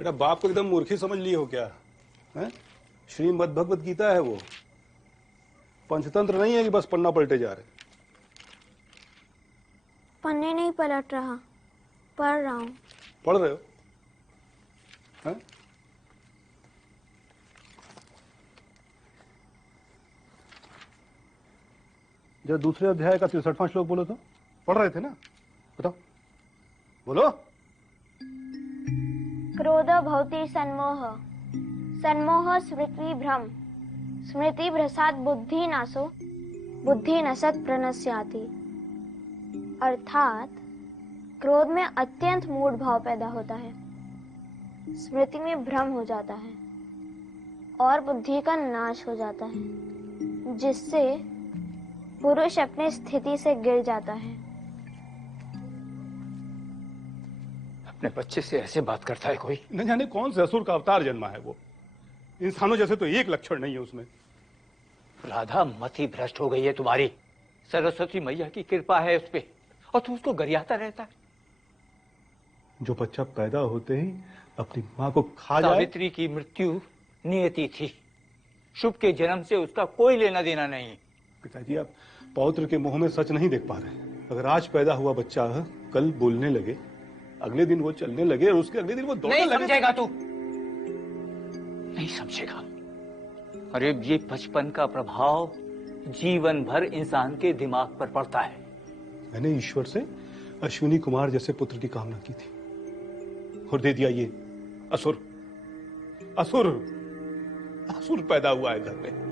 बेटा बाप को एकदम मूर्खी समझ ली हो क्या है? श्रीमद् भगवत गीता है वो, पंचतंत्र नहीं है कि बस पन्ना पलटे जा रहे। पन्ने नहीं पलट रहा, पढ़ रहा हूँ। पढ़ रहे हो है? जब दूसरे अध्याय का 63वां श्लोक बोलो तो। पढ़ रहे थे ना, बताओ बोलो। क्रोध भवति सन्मोह, सन्मोह स्मृति भ्रम, स्मृति भ्रसात बुद्धि नाशो, बुद्धि नसत प्रणश्याति। अर्थात क्रोध में अत्यंत मूढ़ भाव पैदा होता है, स्मृति में भ्रम हो जाता है और बुद्धि का नाश हो जाता है, जिससे पुरुष अपनी स्थिति से गिर जाता है। अपने बच्चे से ऐसे बात करता है कोई? न जाने कौन से असुर का अवतार जन्मा है वो। इंसानों जैसे तो एक लक्षण नहीं है उसमें। राधा मति भ्रष्ट हो गई है तुम्हारी। सरस्वती मैया की कृपा है उस पे और तू उसको गरियाता रहता है। जो बच्चा पैदा होते ही अपनी माँ को खा जाए। सावित्री की मृत्यु नियति थी, शुभ के जन्म से उसका कोई लेना देना नहीं। पिताजी आप पौत्र के मुंह में सच नहीं देख पा रहे। अगर आज पैदा हुआ बच्चा कल बोलने लगे, अगले दिन वो चलने लगे और उसके अगले दिन वो दौड़ने लगे। नहीं समझेगा तू, नहीं समझेगा। अरे ये बचपन का प्रभाव जीवन भर इंसान के दिमाग पर पड़ता है। मैंने ईश्वर से अश्विनी कुमार जैसे पुत्र की कामना की थी और दे दिया ये असुर। असुर असुर पैदा हुआ है घर में।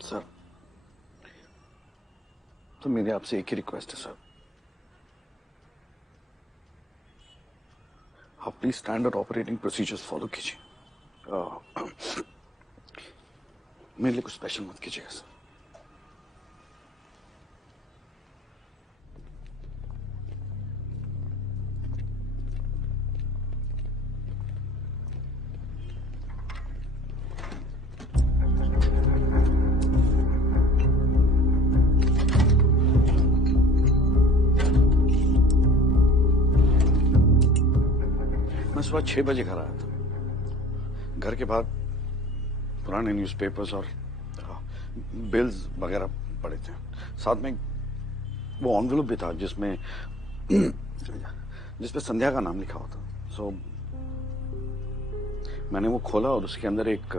सर, तो मेरी आपसे एक ही रिक्वेस्ट है सर, आप please standard operating procedures follow कीजिए। मेरे लिए कुछ स्पेशल मत कीजिएगा सर। सुबह 6 बजे घर आया था। घर के बाद पुराने न्यूज़पेपर्स और बिल्स वगैरह पड़े थे, साथ में वो एनवेलप भी था जिसमें संध्या का नाम लिखा हुआ था। सो मैंने वो खोला और उसके अंदर एक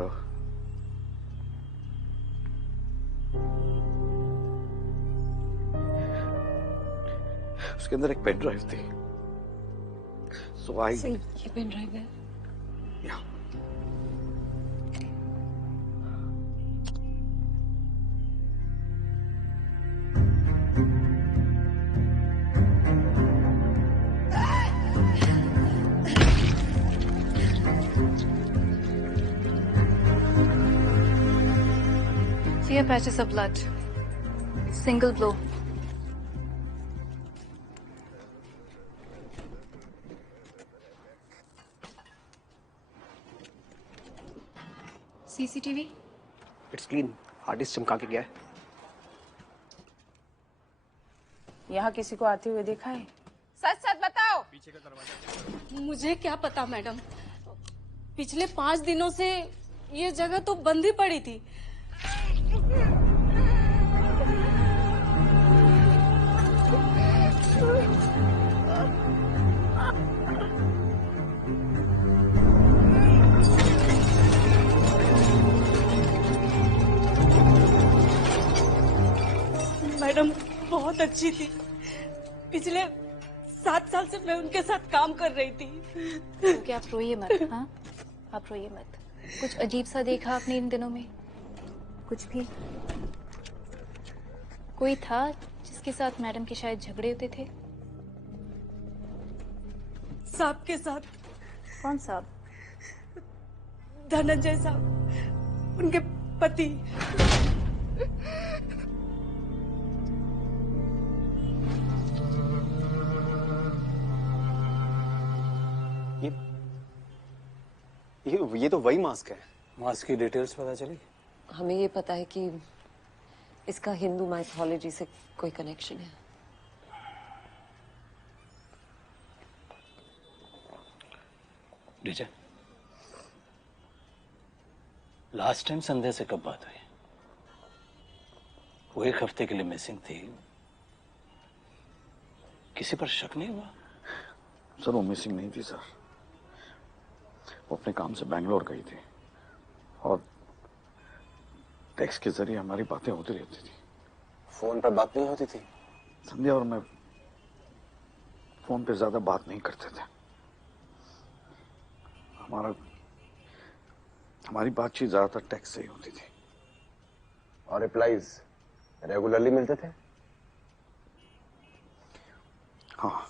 पेन ड्राइव थी। सो ये पेन ड्राइव है। या Here patches of blood. Single blow. CCTV? It's clean. Hard disk चमका के गया है। यहाँ किसी को आते हुए देखा है? सच सच बताओ। पीछे का दरवाजा। मुझे क्या पता मैडम, पिछले 5 दिनों से ये जगह तो बंद ही पड़ी थी। मैडम बहुत अच्छी थी। पिछले 7 साल से मैं उनके साथ काम कर रही थी। क्योंकि आप रोइए मत। हाँ, आप रोइए मत। कुछ अजीब सा देखा आपने इन दिनों में? कुछ भी? कोई था जिसके साथ मैडम के शायद झगड़े होते थे? साहब के साथ। कौन साहब? धनंजय साहब, उनके पति। ये तो वही मास्क है। मास्क की डिटेल्स पता चली? हमें ये पता है कि इसका हिंदू माइथोलॉजी से कोई कनेक्शन है। डीजे, लास्ट टाइम संध्या से कब बात हुई? वो 1 हफ्ते के लिए मिसिंग थी। किसी पर शक नहीं हुआ? सर वो मिसिंग नहीं थी सर, वो अपने काम से बैंगलोर गई थी और टेक्स्ट के जरिए हमारी बातें होती रहती थी। फोन पर बात नहीं होती थी? संध्या और मैं फोन पे ज्यादा बात नहीं करते थे। हमारी बातचीत ज्यादातर टेक्स्ट से ही होती थी। और रिप्लाईज रेगुलरली मिलते थे? हाँ,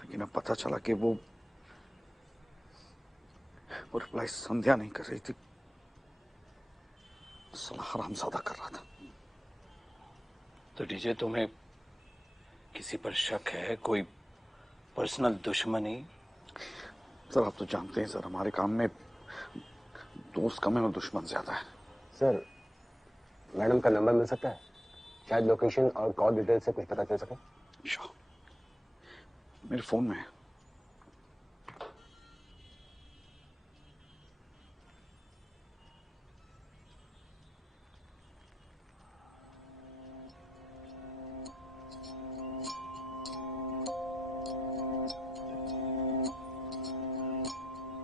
लेकिन अब पता चला कि वो रिप्लाई संध्या नहीं कर रही थी, साला हरामजादा कर रहा था। तो डीजे, तुम्हें किसी पर शक है? कोई पर्सनल दुश्मनी? सर आप तो जानते हैं सर, हमारे काम में दोस्त कम है और दुश्मन ज्यादा है। सर मैडम का नंबर मिल सकता है? शायद लोकेशन और कॉल डिटेल से कुछ पता चल सके। श्योर, मेरे फोन में है।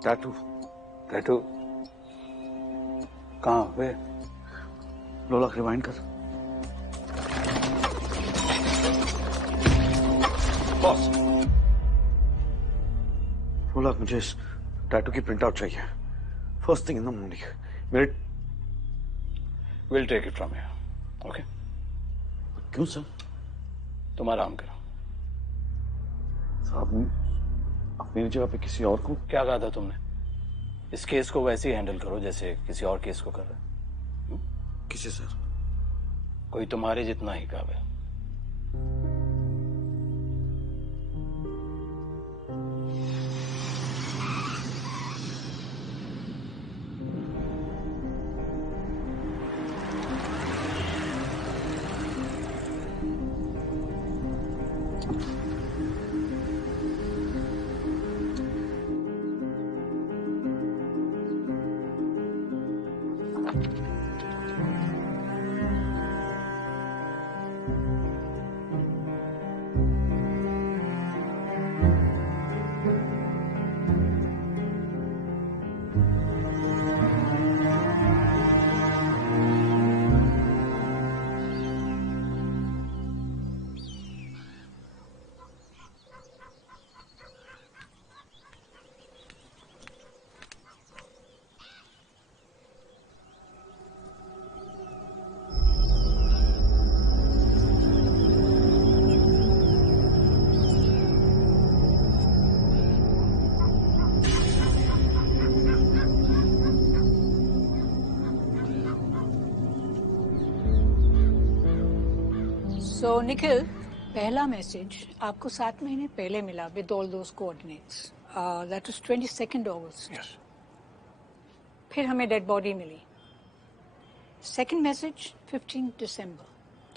टैटू टैटू कहाँ हुए? लोला रिवाइंड कर। बॉस, लोला मुझे इस टैटू की प्रिंट आउट चाहिए, first thing in the morning. मेरे will take it from here. Okay? क्यों सर? तुम आराम करो। साहब आप मेरी जगह पे किसी और को। क्या कहा था तुमने? इस केस को वैसे ही हैंडल करो जैसे किसी और केस को कर रहे हो। किसी सर? कोई तुम्हारे जितना ही काबिल। So निखिल, पहला मैसेज आपको 7 महीने पहले मिला with all those coordinates. That was 22nd August. Yes. फिर हमें डेड बॉडी मिली. Second message 15 December.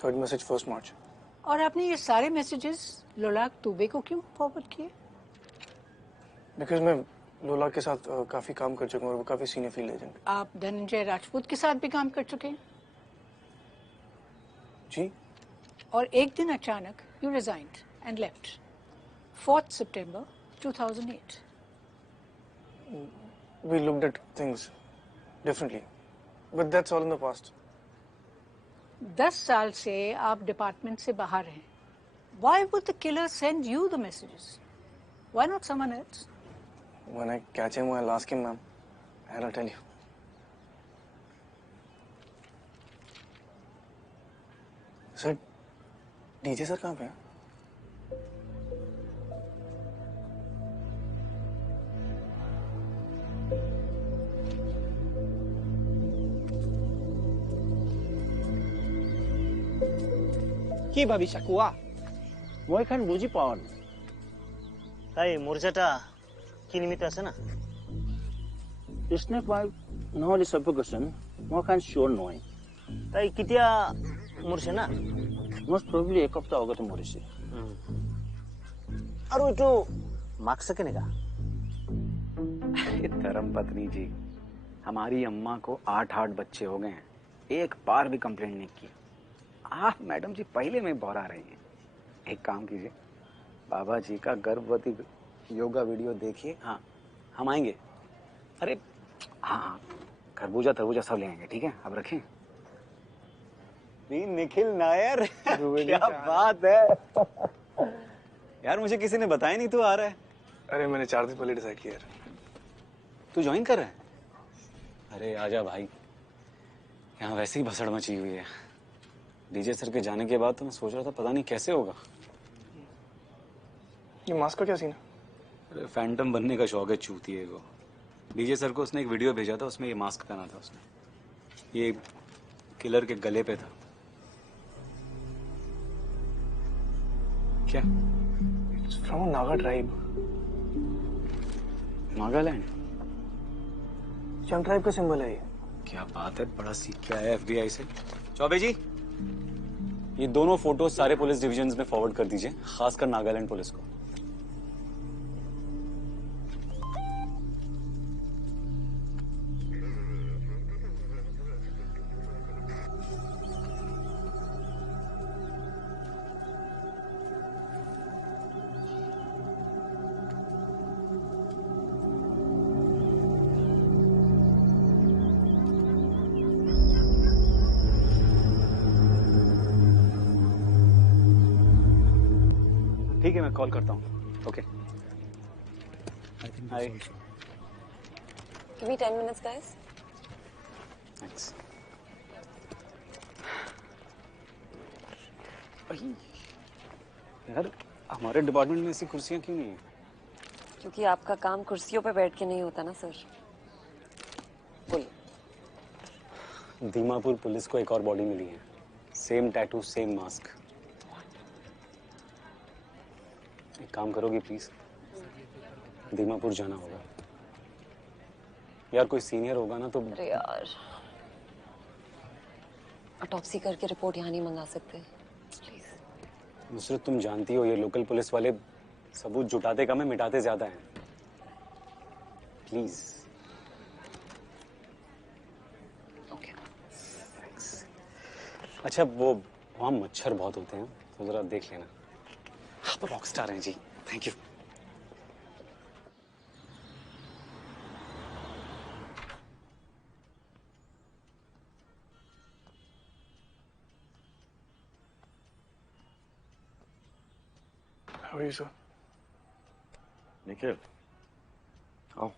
Third message 1st March. और आपने ये सारे मैसेजेस लोलाक दुबे को क्यों फॉरवर्ड किए? Because मैं लोला के साथ काफी काम कर चुका हूँ और वो काफी सीनियर फील्ड एजेंट. आप धनंजय राजपूत के साथ भी काम कर चुके हैं? जी. और एक दिन अचानक you resigned and left. 4th September 2008. We looked at things differently. But that's all in the past. 10 साल से आप डिपार्टमेंट से बाहर हैं. Why would the killer send you the messages? Why not someone else? When I catch him, I'll ask him, ma'am. And I'll tell you. Sir, DJ sir कहाँ पे हैं? কি ভাবিছা কোৱা? মই এখন বুজি পাওঁ না। তাই মৰ্যাদা কি নিমিত্ত আছে না? স্নেক পাইপ নহ'লে সাফোকেশন মই এখন শিওৰ নহয়। তাই কেতিয়া মৰিছে না? most probably এক সপ্তাহ আগতে মৰিছে। আৰু এইটো মাৰ্কস কেনেকা? धर्मपत्नी जी, हमारी अम्मा को 8 बच्चे हो गए हैं, एक बार भी कंप्लेंट नहीं की। आप मैडम जी पहले में बौरा रही हैं। एक काम कीजिए, बाबा जी का गर्भवती योगा वीडियो देखिए। हाँ, हम आएंगे। अरे हाँ, खरबूजा तरबूजा सब ले आएंगे, ठीक है? अब रखें। निखिल नायर, क्या बात है यार, मुझे किसी ने बताया नहीं तू आ रहा है। अरे मैंने 4 दिन पहले डिसाइड किया। तू ज्वाइन कर रहा है? अरे आजा भाई, यहाँ वैसे ही भसड़ मची हुई है। डीजे सर के जाने के बाद तो मैं सोच रहा था पता नहीं कैसे होगा। ये मास्क का क्या सीन है? अरे फैंटम बनने का शौक है चूतिए को। डीजे सर को उसने एक वीडियो भेजा था, उसमें ये मास्क पहना था उसने। ये किलर के गले पे था। क्या? It's from a Naga tribe. Nagaland? चंग ट्राइब का सिंबल है ये। क्या बात है, बड़ा सीख के आया FBI से। चौबे जी, ये दोनों फोटो सारे पुलिस डिविजन्स में फॉरवर्ड कर दीजिए, खासकर नागालैंड पुलिस को। ठीक है, मैं कॉल करता हूँ। ओके। हाय। Give me 10 minutes, guys. Thanks. यार, हमारे डिपार्टमेंट में ऐसी कुर्सियाँ क्यों नहीं है? क्योंकि आपका काम कुर्सियों पे बैठ के नहीं होता ना सर। बोलिए। दीमापुर पुलिस को एक और बॉडी मिली है, सेम टैटू, सेम मास्क। एक काम करोगी प्लीज? दीमापुर जाना होगा यार, कोई सीनियर होगा ना तो। अरे यार, ऑटोप्सी करके रिपोर्ट यहाँ नहीं मंगा सकते प्लीज। नुसरत, तुम जानती हो ये लोकल पुलिस वाले सबूत जुटाते कम है, मिटाते ज्यादा हैं। प्लीज। Okay, thanks. अच्छा, वो वहाँ मच्छर बहुत होते हैं तो जरा देख लेना। आप रॉक स्टार हैं जी, thank you. How are you, sir? Nikhil, आओ।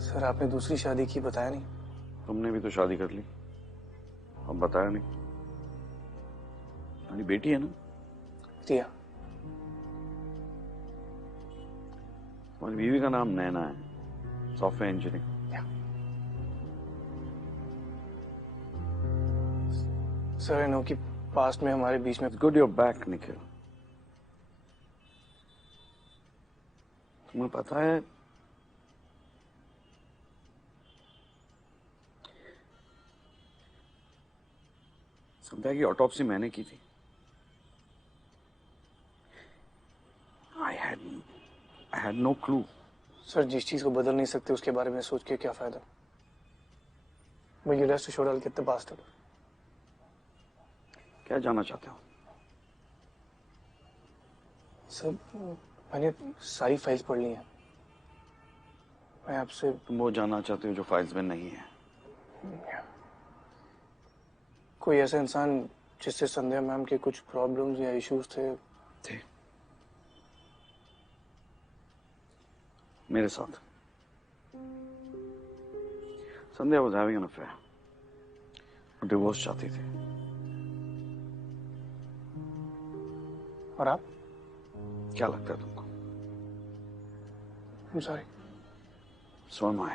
सर, आपने दूसरी शादी की बताया नहीं। तुमने भी तो शादी कर ली, अब बताया नहीं। तुम्हारी बेटी है ना? रिया। तुम्हारी बीवी का नाम नैना है, software engineer. Sir I know कि पास्ट में हमारे बीच में गुड योर बैक निखिल। तुम्हें पता है संध्या की ऑटोप्सी मैंने की थी। I had no clue। Sir जिस चीज को बदल नहीं सकते उसके बारे में सोच के क्या फायदा। But you rest assured I'll get the bastard। क्या जानना चाहते हो? सर मैंने सारी फाइल्स पढ़ ली हैं। मैं आपसे तुम वो जानना चाहते हो जो फाइल्स में नहीं है? कोई ऐसा इंसान जिससे संध्या मैम के कुछ प्रॉब्लम्स या इश्यूज थे। मेरे साथ Sandhya was having an affair, divorce चाहती थी। और आप? क्या लगता है तुमको? I'm sorry। So am I।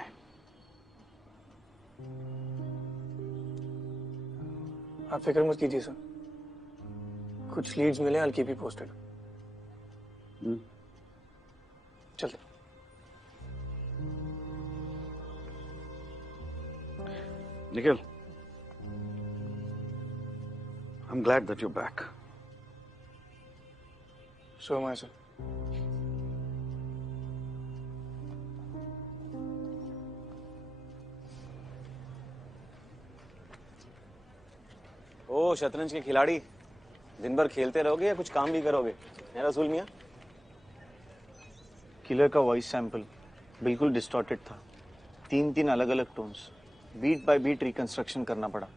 आप फिक्र मत कीजिए सर, कुछ लीड्स मिले, I'll keep you posted। चलते। Nikhil, I'm glad that you're back। So am I, sir। ओ शतरंज के खिलाड़ी, दिन भर खेलते रहोगे या कुछ काम भी करोगे? है रसूल मियां? किलर का वॉइस सैंपल बिल्कुल डिस्टॉर्टेड था। 3 अलग अलग tones, beat by beat reconstruction करना पड़ा।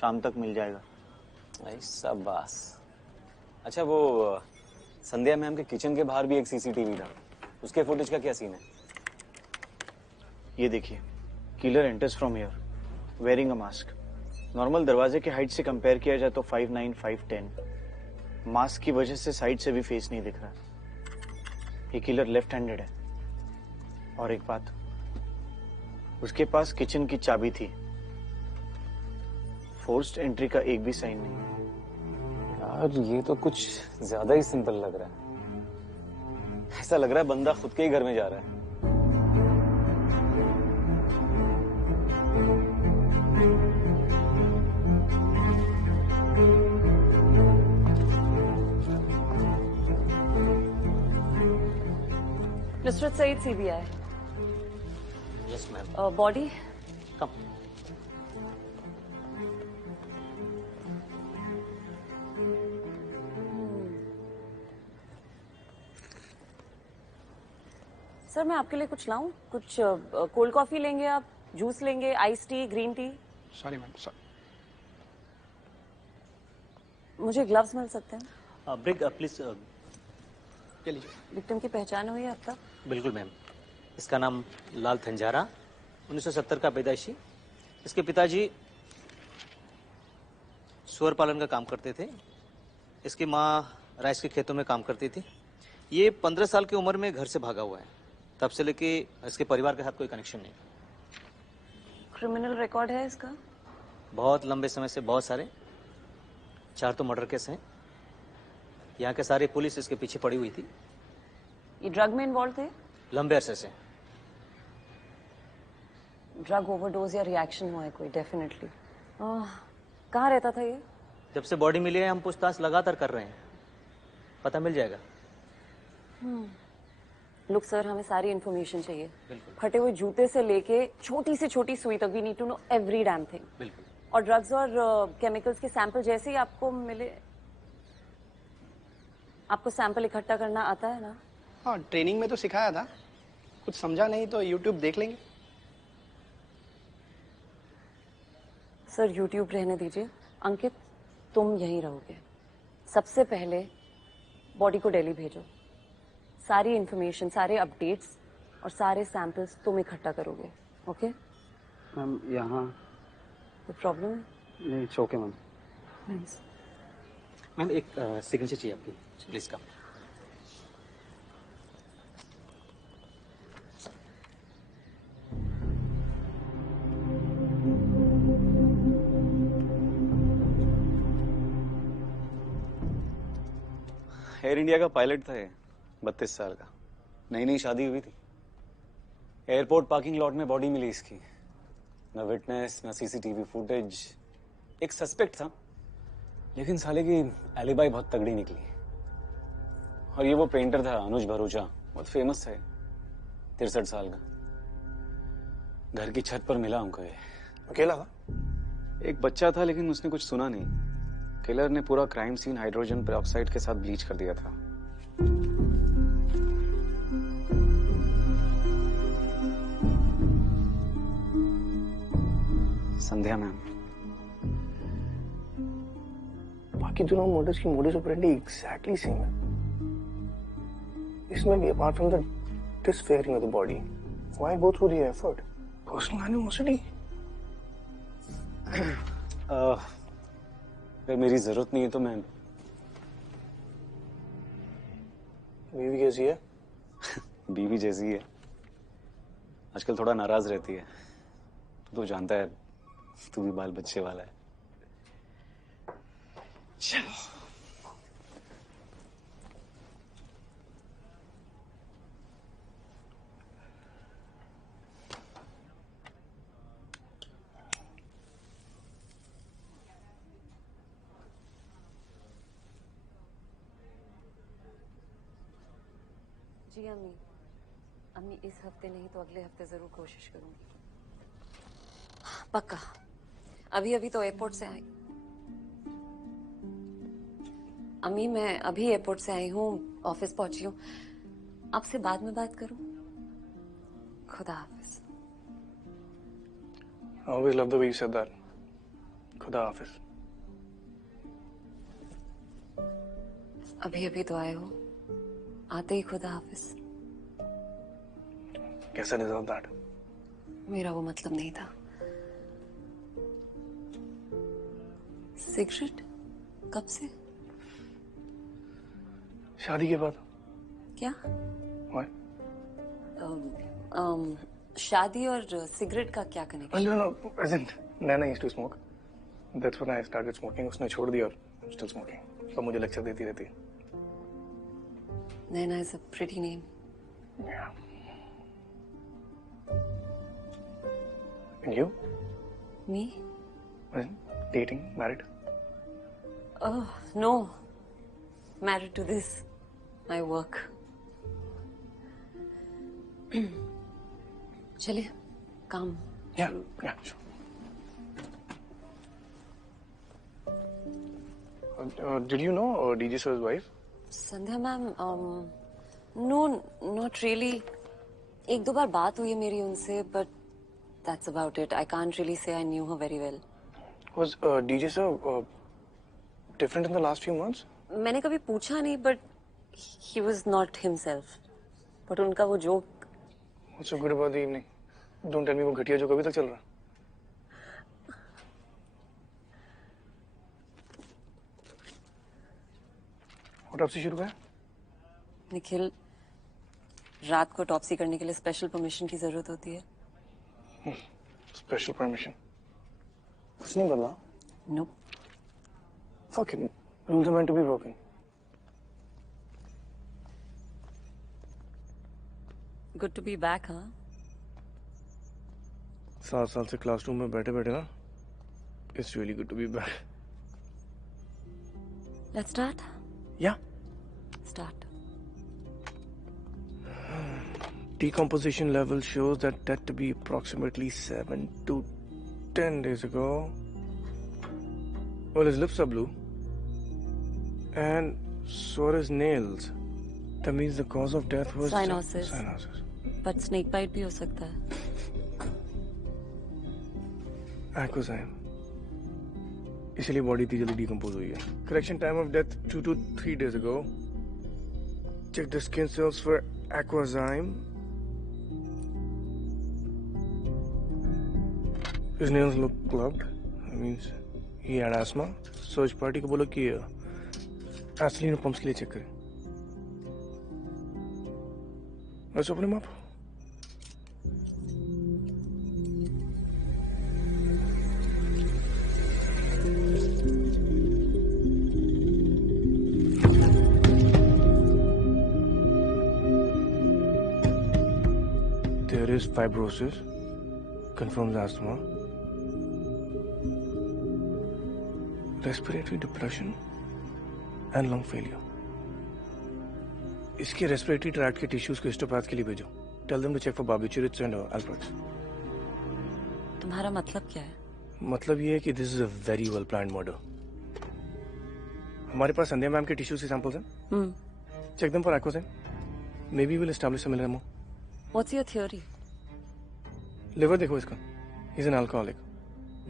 शाम तक मिल जाएगा। शाबाश। अच्छा वो संध्या मैम के किचन के बाहर भी एक सीसीटीवी था, उसके फुटेज का क्या सीन है? ये देखिए, killer enters from here wearing a mask. Normal दरवाजे के हाइट से कंपेयर किया जाए तो 5'9", 5'10। मास्क की वजह से साइड से भी फेस नहीं दिख रहा। ये किलर लेफ्ट हैंडेड है। और एक बात, उसके पास किचन की चाबी थी। फोर्स्ड एंट्री का एक भी साइन नहीं है। यार ये तो कुछ ज्यादा ही सिंपल लग रहा है। ऐसा लग रहा है बंदा खुद के ही घर में जा रहा है। Nusrat Saeed CBI. Yes ma'am. Body come. Sir मैं आपके लिए कुछ लाऊं? कुछ कोल्ड कॉफी लेंगे आप? जूस लेंगे? Ice tea, green tea? Sorry ma'am, sorry. मुझे ग्लव्स मिल सकते हैं? ब्रिग प्लीज। विक्टिम की पहचान हुई है अब तक? बिल्कुल मैम। इसका नाम लाल थंजारा, 1970 का पैदाइशी। इसके पिताजी सुअर पालन का काम करते थे। इसकी माँ राइस के खेतों में काम करती थी। ये 15 साल की उम्र में घर से भागा हुआ है। तब से लेके इसके परिवार के साथ कोई कनेक्शन नहीं। क्रिमिनल रिकॉर्ड है इसका? बहुत लंबे समय से बहुत सारे, 4 तो मर्डर केस हैं। यहाँ के सारी पुलिस इसके पीछे पड़ी हुई थी। ये ड्रग में इन्वॉल्व थे? लंबे अरसे से। ड्रग ओवरडोज या रिएक्शन हुआ है कोई? डेफिनेटली। कहाँ रहता था ये? जब से बॉडी मिली है हम पूछताछ लगातार कर रहे हैं, पता मिल जाएगा। लुक सर, हमें सारी इन्फॉर्मेशन चाहिए। बिल्कुल। फटे हुए जूते से लेके छोटी से छोटी सुई तक। We need to know every damn thing. बिल्कुल। और ड्रग्स और केमिकल्स के सैंपल जैसे ही आपको मिले। आपको सैंपल इकट्ठा करना आता है ना? हाँ, ट्रेनिंग में तो सिखाया था। कुछ समझा नहीं तो यूट्यूब देख लेंगे। सर यूट्यूब रहने दीजिए। अंकित तुम यहीं रहोगे। सबसे पहले बॉडी को दिल्ली भेजो। सारी इंफॉर्मेशन, सारे अपडेट्स और सारे सैंपल्स तुम इकट्ठा करोगे। ओके? मैम यहाँ कोई प्रॉब्लम है? नहीं, it's okay ma'am. Thanks. Ma'am एक सिग्नेचर चाहिए आपकी, प्लीज कम। एयर इंडिया का पायलट था ये, 32 साल का। नई नई शादी हुई थी। एयरपोर्ट पार्किंग लॉट में बॉडी मिली इसकी। न विटनेस न सीसीटीवी फुटेज। एक सस्पेक्ट था, लेकिन साले की एलिबाई बहुत तगड़ी निकली। और ये वो पेंटर था अनुज भरूचा, बहुत फेमस था, 63 साल का। घर की छत पर मिला हमको ये। अकेला था? एक बच्चा था, लेकिन उसने कुछ सुना नहीं। किलर ने पूरा क्राइम सीन हाइड्रोजन पेरोक्साइड के साथ ब्लीच कर दिया था। संध्या मैम। बाकी दोनों मर्डर्स की मोडिस ऑपरेंडी एग्जैक्टली सेम है। इसमें भी apart from the disfiguring of the body, why go through the effort? Personal animosity. अगर मेरी जरूरत नहीं है तो मैं। बीवी कैसी है? बीवी जैसी है, आजकल थोड़ा नाराज रहती है। तू तो जानता है, तू भी बाल बच्चे वाला है। चलो। जी अम्मी, अम्मी इस हफ्ते नहीं तो अगले हफ्ते जरूर कोशिश करूंगी, पक्का। अभी अभी तो एयरपोर्ट से आई। अम्मी मैं अभी एयरपोर्ट से आई हूँ, ऑफिस पहुंची हूँ। आपसे बाद में बात करूं? खुदा हाफिज। I always love the way you said that. खुदा हाफिज। अभी अभी तो आए हो, आते ही खुदा हाफिज। कैसा डिजर्व दैट? मेरा वो मतलब नहीं था। सिगरेट कब से? शादी के बाद। क्या? Why? शादी और सिगरेट का क्या connection? No, as in, Naina used to smoke. That's when I started smoking. उसने छोड़ दिया और I'm still smoking. तो मुझे लेक्चर देती रहती है। Naina is a pretty name. Yeah. And you? Me? As in, dating, married? Oh, no. Married to this. My work. चलिए, काम। Yeah, sure. Did you know DJ sir's wife? Sandhya ma'am, no, not really. एक दो बार बात हुई है मेरी उनसे, but that's about it. I can't really say I knew her very well. Was DJ sir different in the last few months? मैंने कभी पूछा नहीं, but he was not himself. But उनका वो joke. What's so good about the evening? Don't tell me वो घटिया जो कभी तक चल रहा। ऑटोप्सी शुरू है? निखिल, रात को ऑटोप्सी करने के लिए स्पेशल परमिशन की जरूरत होती है। Special permission? कुछ नहीं बदला? Nope. Fuck it. Rules are meant to be broken. Good to be back, huh? 7 साल से क्लासरूम में बैठे बैठे ना, It's really good to be back. Let's start. Yeah. Start. Decomposition level shows that death to be approximately 7 to 10 days ago. Well, his lips are blue. And so are his nails. That means the cause of death was... Cyanosis. Cyanosis. But snake bite भी हो सकता है. Aquazyme. इसलिए body इतनी जल्दी decompose हुई है. Correction time of death 2 to 3 days ago. Check the skin cells for aquazyme. His nails look clubbed. That means he had asthma. Search party को बोलो कि एसिलिन पंप्स के लिए चेक करें. Let's open him up. There is fibrosis, confirms asthma, respiratory depression and lung failure. इसके respiratory tract के tissues को histopath के लिए भेजो. Tell them to check for barbiturates and alprax. तुम्हारा मतलब क्या है? मतलब ये है कि this is a very well planned murder. हमारे पास संध्या मैम के टिश्यूज के सैंपल्स हैं. Check them for Acozen. Maybe we'll establish some MO. What's your theory? Liver देखो इसका. He's an alcoholic.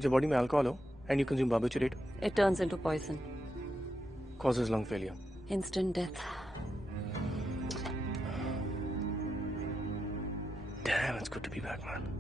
जब बॉडी में अल्कोहल हो and you consume barbiturate, It turns into poison. causes lung failure. Instant death. Damn, it's good to be back, man.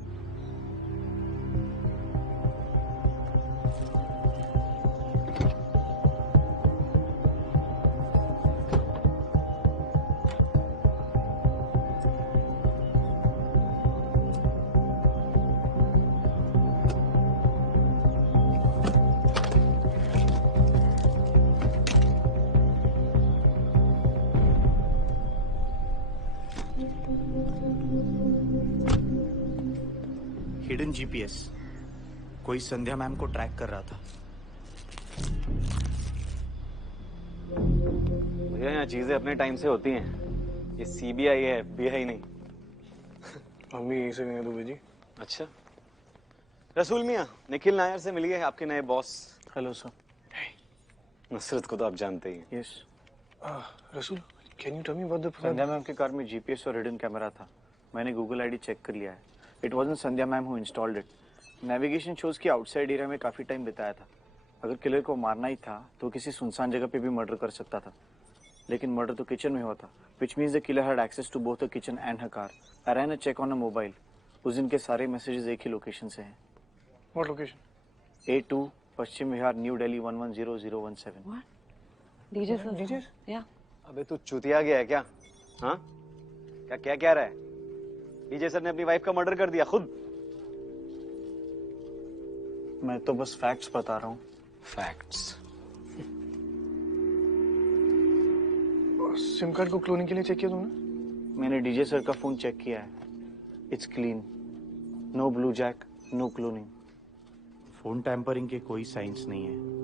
Hidden GPS कोई संध्या ma'am को track कर रहा था. भैया यहाँ चीजें अपने टाइम से होती हैं. ये सीबीआई है, एफबीआई नहीं. हम भी यहीं से गए दुबे जी. अच्छा. रसूल मियाँ, निखिल नायर से मिलिए, आपके नए बॉस. Hello sir. नुसरत को तो आप जानते ही हैं. Yes. Rasool, can you tell me about the Sandhya ma'am के कार में जीपीएस और हिडन कैमरा था. मैंने गूगल आईडी चेक कर लिया है. It wasn't Sandhya ma'am who installed it. Navigation shows की आउटसाइड एरिया में काफी टाइम बिताया था. अगर किलर को मारना ही था तो किसी सुनसान जगह पे भी मर्डर कर सकता था. लेकिन मर्डर तो किचन में हुआ था, which means the killer had access to both the kitchen and her car. I ran a check on her mobile. उस दिन के सारे मैसेजेस एक ही लोकेशन से हैं. What location? A2 Paschim Vihar new Delhi 110017. What? DJ sir. DJ? Yeah. अबे तू चुतिया गया है क्या? हाँ? क्या कह रहा है? डीजे सर ने अपनी वाइफ का मर्डर कर दिया खुद. मैं तो बस फैक्ट्स बता रहा हूँ. फैक्ट्स. सिम कार्ड को क्लोनिंग के लिए चेक किया तुमने? मैंने डीजे सर का फोन चेक किया है. It's clean. No blue jack, no cloning. Phone tampering के कोई साइंस नहीं है.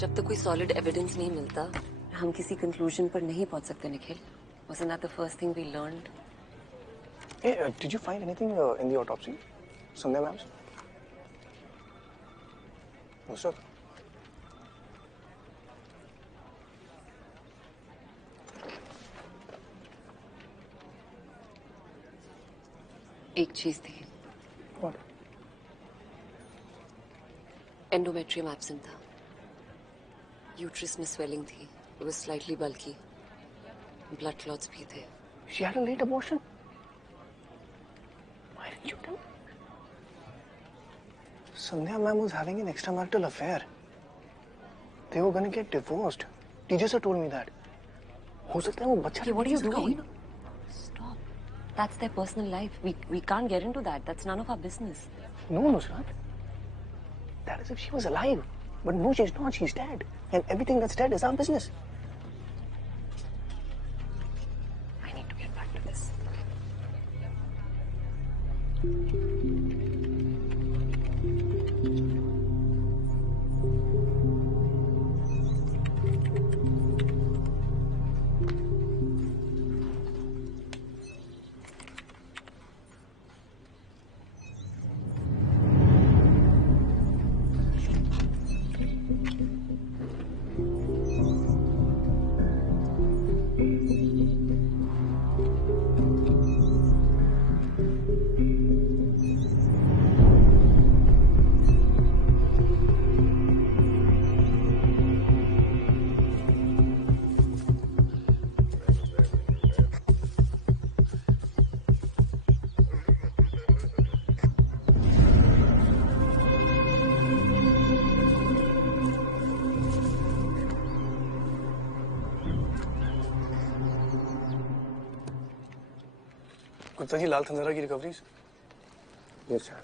जब तक कोई सॉलिड एविडेंस नहीं मिलता हम किसी कंक्लूजन पर नहीं पहुंच सकते Nikhil. Wasn't that the first thing we learned? Hey, did you find anything in the autopsy? Sandhya ma'am's? No, sir. एक चीज थी. What? एंडोमेट्रियम एब्सेंट था. यूट्रस में स्वेलिंग थी. It was slightly bulky. Blood clots भी थे. She had a late abortion. Why didn't you tell me? Sandhya ma'am was having an extramarital affair. They were gonna get divorced. Teacher sir told me that. हो सकता है वो बच्चा। Okay, what are you doing? Stop. That's their personal life. We can't get into that. That's none of our business. No, Nusrat. That is if she was alive. But no, she's not. She's dead. And everything that's dead is our business. I need to get back to this. Gupta ji, लाल थंजारा की recovery. Yes sir.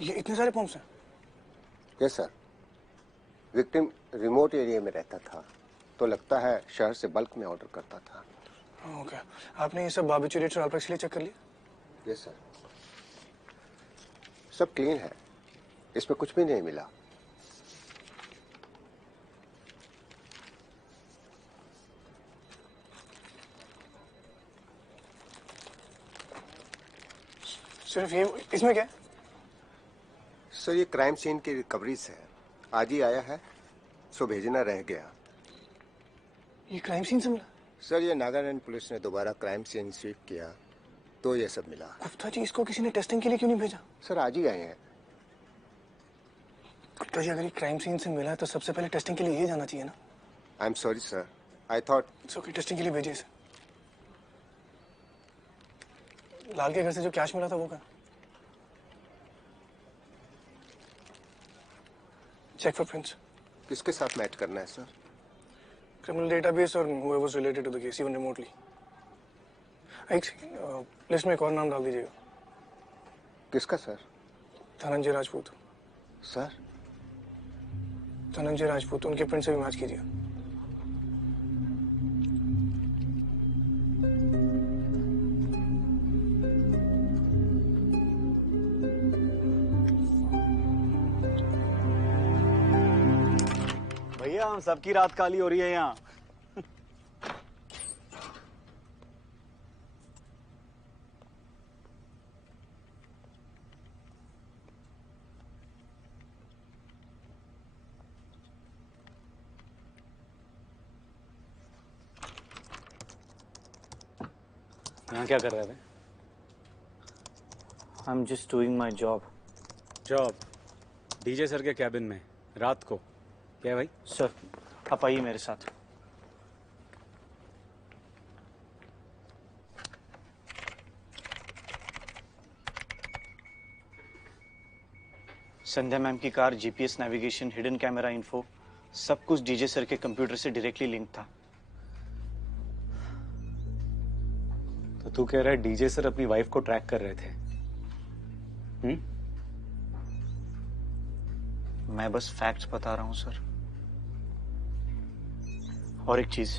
ये इतने सारे pumps हैं? Yes sir. Victim remote area में रहता था, तो लगता है शहर से बल्क में ऑर्डर करता था। ओके, आपने ये सब बार्बिचुरेट्स और अल्प्रेक्स के लिए चेक कर लिया? यस सर, सब क्लीन है, इसमें कुछ भी नहीं मिला। सिर्फ ये, इसमें क्या है? सर ये क्राइम सीन की रिकवरीज है, आज ही आया है, सो भेजना रह गया। ये क्राइम सीन से मिला? सर ये नागालैंड पुलिस ने दोबारा क्राइम सीन स्वीप किया तो ये सब मिला। गुप्ता जी, इसको किसी ने टेस्टिंग के लिए क्यों नहीं भेजा? सर आज ही आए हैं। गुप्ता जी, अगर ये क्राइम सीन से मिला है तो सबसे पहले टेस्टिंग के लिए ये जाना चाहिए ना? I am sorry sir, I thought. It's okay, testing के लिए भेजिए इसे। लाल के घर से जो कैश मिला था वो कहाँ? Check for prints. किसके साथ मैच करना है सर? क्रिमिनल डेटाबेस और whoever's related to the case, even remotely. एक लिस्ट में एक और नाम डाल दीजिएगा। किसका सर? धनंजय राजपूत। सर? धनंजय राजपूत, उनके प्रिंट से भी मैच कीजिए। भैया हम सबकी रात काली हो रही है यहाँ। यहाँ क्या कर रहे थे? I am just doing my job. Job? DJ sir के कैबिन में रात को? क्या भाई? सर आप आइए मेरे साथ। संध्या मैम की car, GPS navigation, hidden camera info, सब कुछ डीजे सर के कंप्यूटर से डायरेक्टली लिंक था। तो तू कह रहा है डीजे सर अपनी वाइफ को ट्रैक कर रहे थे? मैं बस फैक्ट्स बता रहा हूं सर। और एक चीज,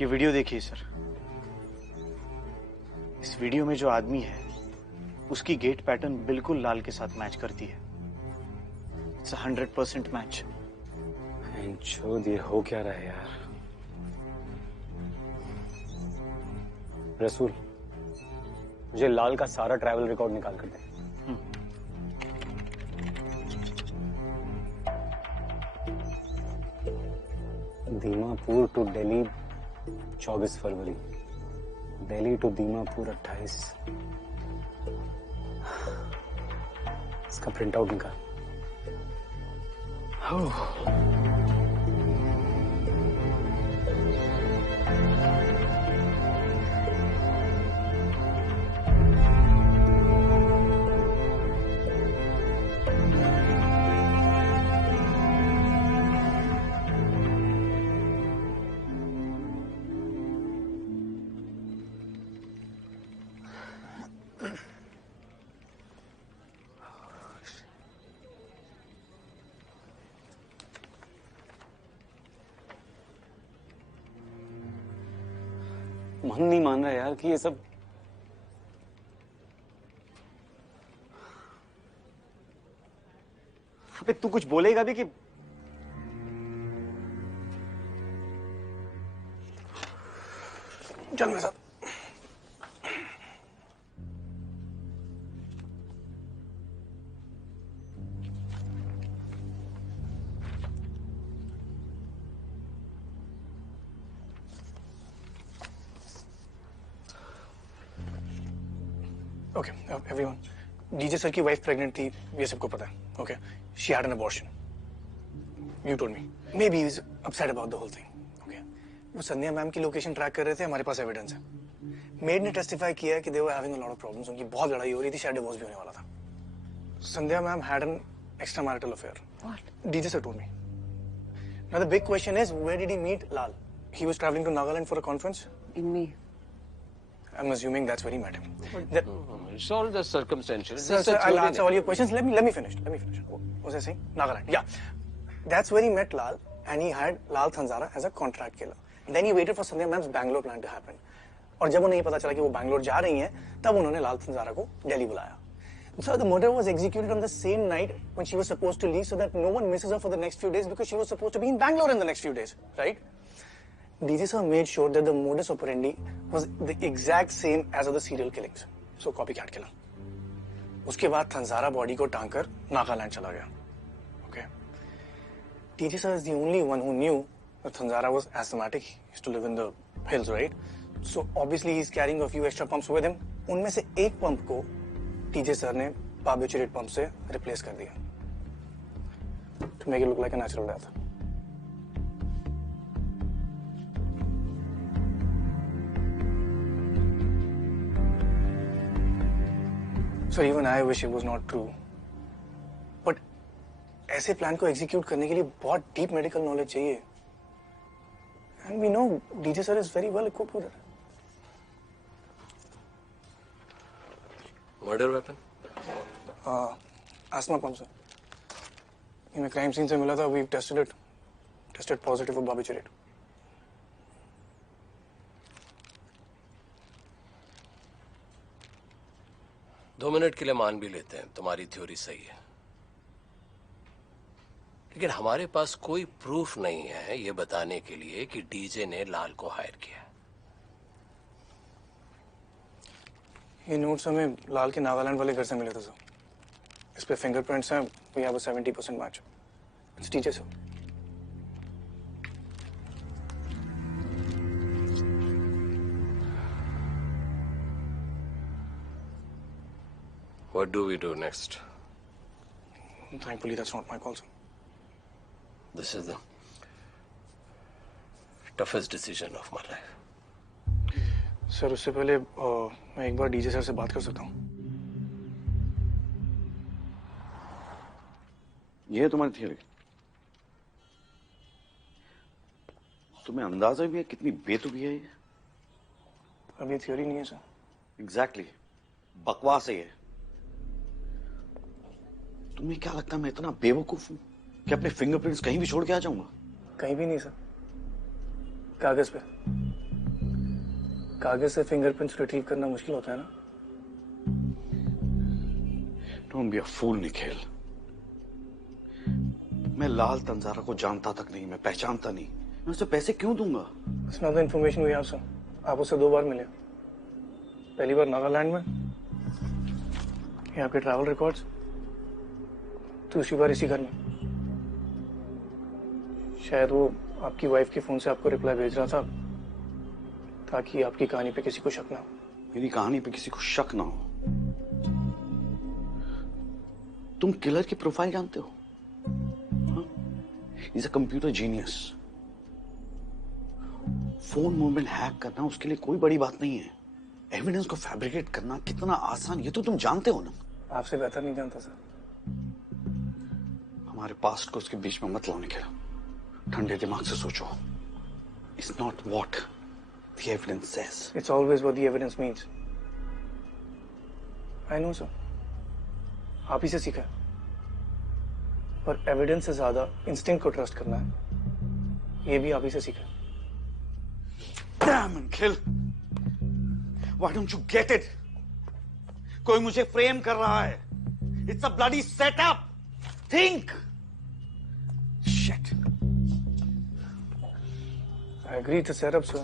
ये वीडियो देखिए सर। इस वीडियो में जो आदमी है उसकी गेट पैटर्न बिल्कुल लाल के साथ मैच करती है। It's 100% match. ये हो क्या रहा है यार? रसूल, मुझे लाल का सारा ट्रैवल रिकॉर्ड निकाल कर दे। दीमापुर टू दिल्ली 24 फरवरी, दिल्ली टू दीमापुर 28। इसका प्रिंट आउट निकाल। मन नहीं मान रहा यार कि ये सब अबे तू कुछ बोलेगा भी कि चल मेरे साथ। ओके एवरीवन, डीजे सर की वाइफ प्रेग्नेंट थी, ये सबको पता है। Okay, she had an abortion. You told me maybe is upset about the whole thing. Okay, वो संध्या मैम की लोकेशन ट्रैक कर रहे थे, हमारे पास एविडेंस है। मेड ने टेस्टिफाई किया है कि they were having a lot of problems, उनकी बहुत लड़ाई हो रही थी, शायद डिवोर्स भी होने वाला था। Sandhya ma'am had an extra marital affair. What? DJ sir told me. Now the big question is where did he meet Lal? He was traveling to Nagaland for a conference? In May. I'm assuming that's where he met him. It's all the circumstantial. Sir, I'll answer all your questions. Let me finish. What was I saying? Nagaland. Yeah. That's where he met Lal, and he had Lal Thanzara as a contract killer. Then he waited for Sandhya ma'am's Bangalore plan to happen. और जब उन्हें पता चला कि वो बैंगलोर जा रही हैं, तब उन्होंने लाल तंजारा को दिल्ली बुलाया. So the murder was executed on the same night when she was supposed to leave, so that no one misses her for the next few days because she was supposed to be in Bangalore in the next few days, right? DJ sir made sure that the modus operandi was the exact same as other serial killings. So copycat killer. उसके बाद तंजारा body को टांगकर नागालैंड चला गया. Okay. DJ sir is the only one who knew that Thanzara was asthmatic. He used to live in the hills, right? So obviously he's carrying a few extra pumps with him. उनमें से एक pump को DJ sir ने barbiturate pump से replace कर दिया. To make it look like a natural death. So even I wish it was not true. But ऐसे plan को एग्जीक्यूट करने के लिए बहुत डीप मेडिकल नॉलेज चाहिए. And we know DJ sir is very well equipped with it. Murder weapon? Asthma pump, sir. हमें crime scene से मिला था. We've tested it. Tested positive for barbiturate. दो मिनट के लिए मान भी लेते हैं तुम्हारी थ्योरी सही है, लेकिन हमारे पास कोई प्रूफ नहीं है ये बताने के लिए कि डीजे ने लाल को हायर किया. ये नोट्स हमें लाल के नागालैंड वाले घर से मिले थे सर. इस पे फिंगरप्रिंट्स हैं. We have a 70% match. It's DJ sir. What do we do next? Thankfully, that's not my call, sir. This is the toughest decision of my life. Sir उससे पहले मैं एक बार डीजे सर से बात कर सकता हूँ? ये है तुम्हारी थियरी. तुम्हें अंदाजा भी है कितनी बेतुकी है ये? अब ये थियरी नहीं है सर. एग्जैक्टली. बकवास है ये. तुम्हें क्या लगता है मैं इतना बेवकूफ हूं कि अपने फिंगरप्रिंट्स कहीं भी छोड़ के आ जाऊंगा? कहीं भी नहीं सर. कागज पे. कागज से फिंगरप्रिंट्स रिट्रीव करना मुश्किल होता है ना. डोंट बी अ फूल निखिल. मैं लाल तंजारा को जानता तक नहीं, मैं पहचानता नहीं. मैं उसे पैसे क्यों दूंगा? It's not the information we have, sir. आप उससे 2 बार मिले. पहली बार नागालैंड में. ये आपके ट्रैवल रिकॉर्ड्स. दूसरी बार इसी घर में. शायद वो आपकी वाइफ के फोन से आपको रिप्लाई भेज रहा था ताकि आपकी कहानी पे किसी को शक ना हो. मेरी कहानी पे किसी को शक ना हो. तुम किलर की प्रोफाइल जानते हो? Is a computer genius. Phone movement hack करना उसके लिए कोई बड़ी बात नहीं है. एविडेंस को फैब्रिकेट करना कितना आसान, ये तो तुम जानते हो ना. आपसे बेहतर नहीं जानता सर. हमारे पास्ट को उसके बीच में मत लाओ निखिल. ठंडे दिमाग से सोचो. It's not what the evidence says. It's always what the evidence means. I know sir. आप ही से सीखा है. पर एविडेंस से ज्यादा इंस्टिंक्ट को ट्रस्ट करना है, ये भी आप ही से सीखा है. Damn, Nikhil. Why don't you get it? कोई मुझे फ्रेम कर रहा है. It's a bloody setup. Think. Shit. I agree it's a setup, sir.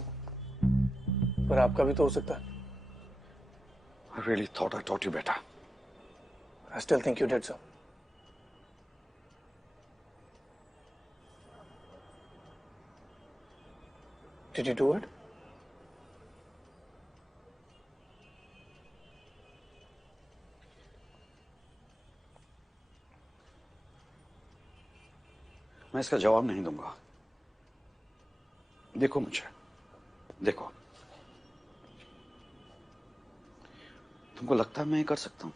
पर आपका भी तो हो सकता है. I really thought I taught you better. I still think you did, sir. Did you do it? मैं इसका जवाब नहीं दूंगा. देखो मुझे, देखो. तुमको लगता है मैं ये कर सकता हूं?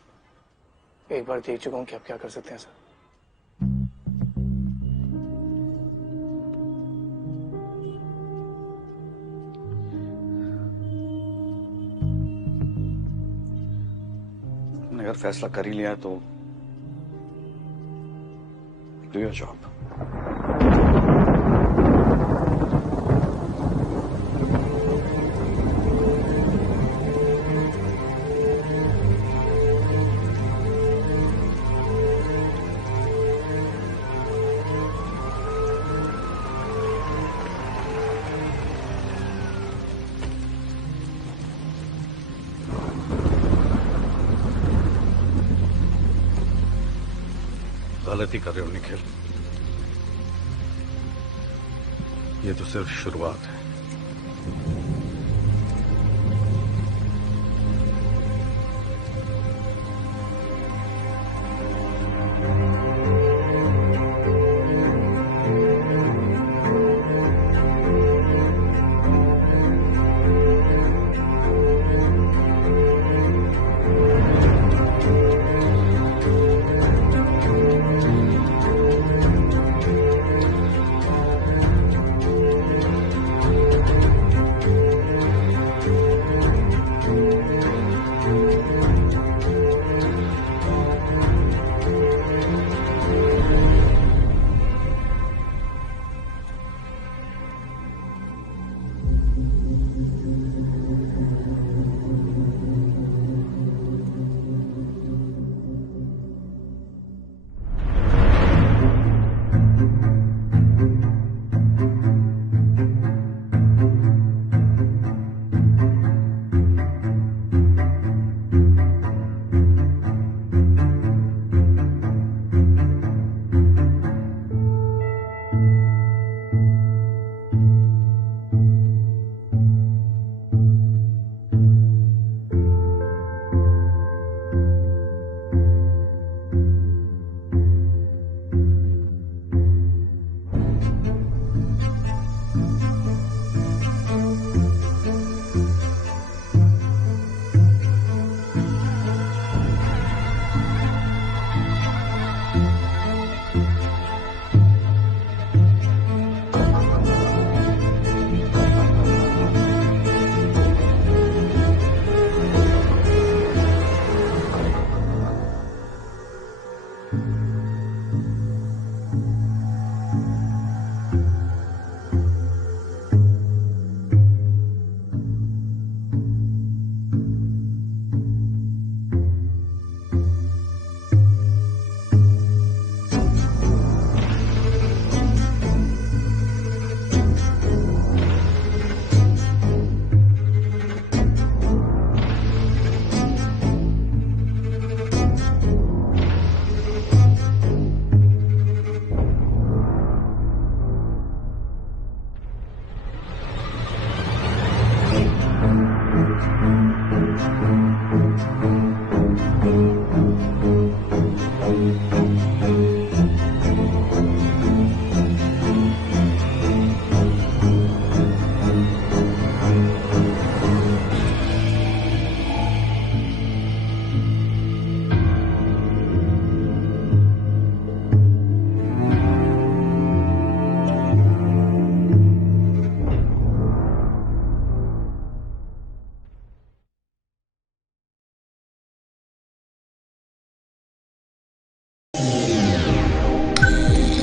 एक बार देख चुका हूं कि आप क्या कर सकते हैं, सर. तुमने अगर फैसला कर ही लिया तो डू योर जॉब. गलती कर रहे हो निखिल. ये तो सिर्फ शुरुआत है.